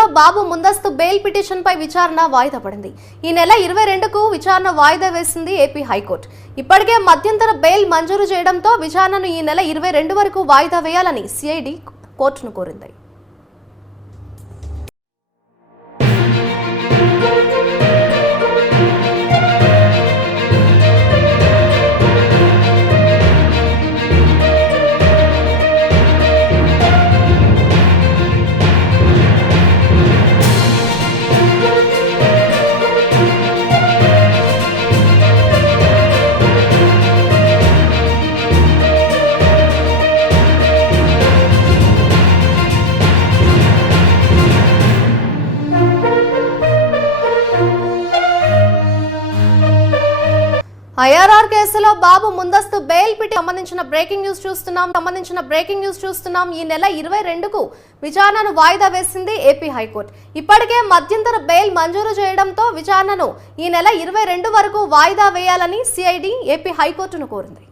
కేసులో బాబు ముందస్తు bail petition పై విచారణ వాయిదా పడింది. ఈ నెల 22కు విచారణ వాయిదా వేసింది ఏపీ హైకోర్టు. ఇప్పటికే మధ్యంతర బెయిల్ మంజూరు చేయడంతో విచారణను ఈ నెల 22 వరకు వాయిదా వేయాలని సిఐడి కోర్టును కోరింది. ఐఆర్ఆర్ కేసులో బాబు ముందస్తు బెయిల్ పిటిషన్ సంబంధించిన బ్రేకింగ్ న్యూస్ చూస్తున్నాం. ఈ నెల 22కు విచారణను వాయిదా వేసింది ఏపీ హైకోర్టు. ఇప్పటికే మధ్యంతర బెయిల్ మంజూరు చేయడంతో విచారణను ఈ నెల 22 వరకు వాయిదా వేయాలని సిఐడి ఏపీ హైకోర్టును కోరింది.